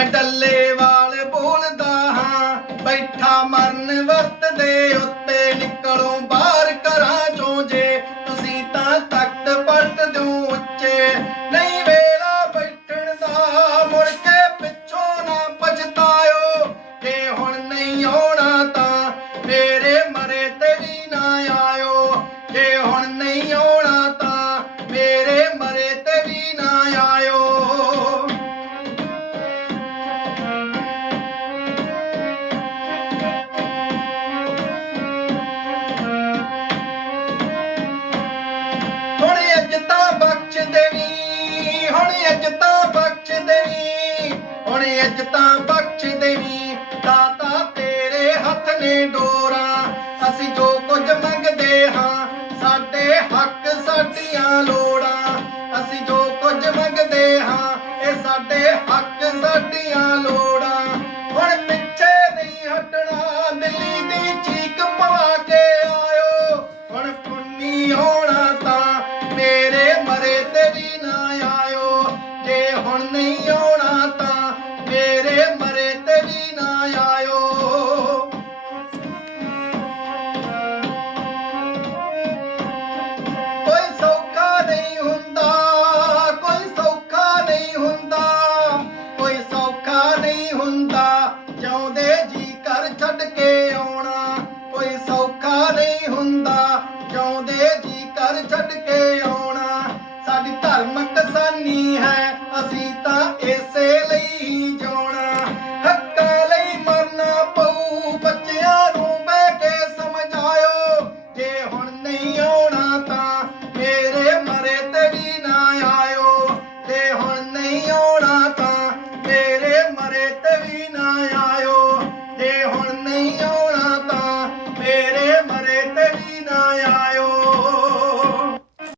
ਡੱਲੇ ਵਾਲ ਬੋਲਦਾ ਹਾਂ, ਬੈਠਾ ਮਰਨ ਵਰਤ ਦੇ ਉੱਤੇ ਨਿਕਲੋ ਬਾਹਰ ਘਰਾਂ ਚੋਂ ਜੇ, ਤੁਸੀਂ ਤਾਂ ਤਖਤ ਪਲਟ ਦਿਓ ਉੱਚੇ। ਨਹੀਂ ਵੇਲਾ ਬੈਠਣ ਦਾ, ਮੁੜ ਕੇ ਪਿੱਛੋਂ ਨਾ ਪਛਤਾਇਓ। ਜੇ ਹੁਣ ਨਹੀਂ ਆਉਣਾ ਤਾਂ ਮੇਰੇ ਮਰੇ ਤੇ ਵੀ ਨਾ ਆਇਓ। ਜੇ ਹੁਣ ਨਹੀਂ ਅੱਜ ਤਾਂ ਬਖਸ਼ ਦੇਵੀ, ਹੁਣ ਇੱਜ਼ਤਾਂ ਬਖਸ਼ ਦੇਵੀ, ਹੁਣ ਇੱਜ਼ਤਾਂ ਬਖਸ਼ ਦੇਵੀ, ਦਾਤਾ ਤੇਰੇ ਹੱਥ ਨੇ ਡੋਰਾ। ਅਸੀਂ ਜੋ ਕੁਝ ਮੰਗਦੇ ਹਾਂ, ਸਾਡੇ ਹੱਕ ਸਾਡੀਆਂ ਲੋੜਾਂ। ਅਸੀਂ ਜੋ ਕੁਝ ਮੰਗਦੇ ਹਾਂ, ਇਹ ਸਾਡੇ ਹੱਕ ਸਾਡੀਆਂ ਨਹੀਂ ਆਉਣਾ ਤਾਂ ਮੇਰੇ ਮਰੇ ਤੇ ਵੀ ਨਾ ਆਇਓ। ਕੋਈ ਸੌਖਾ ਨਹੀਂ ਹੁੰਦਾ, ਕੋਈ ਸੌਖਾ ਨਹੀਂ ਹੁੰਦਾ, ਕੋਈ ਸੌਖਾ ਨਹੀਂ ਹੁੰਦਾ ਚਾਹੁੰਦੇ ਜੀ ਕਰ ਛੱਡ ਕੇ ਆਉਣਾ। ਕੋਈ ਸੌਖਾ ਨਹੀਂ ਹੁੰਦਾ ਚਾਹੁੰਦੇ ਜੀ ਕਰ ਛੱਡ ਕੇ ਆਉਣਾ। ਸਾਡੀ ਧਰਮ ਕਿਸਾਨੀ ਹੈ, ਅਸੀਂ ਇਸੇ ਲਈ ਹੀ ਹੱਕਾਂ ਲਈ ਮਰਨਾ ਪਊ। ਬੱਚਿਆਂ ਨੂੰ ਬਹਿ ਕੇ ਸਮਝਾਇਓ, ਜੇ ਹੁਣ ਨਹੀਂ ਆਉਣਾ ਤਾਂ ਮੇਰੇ ਮਰੇ ਤੇ ਵੀ ਨਾ ਆਇਓ। ਜੇ ਹੁਣ ਨਹੀਂ ਆਉਣਾ ਤਾਂ ਮੇਰੇ ਮਰੇ ਤੇ ਵੀ ਨਾ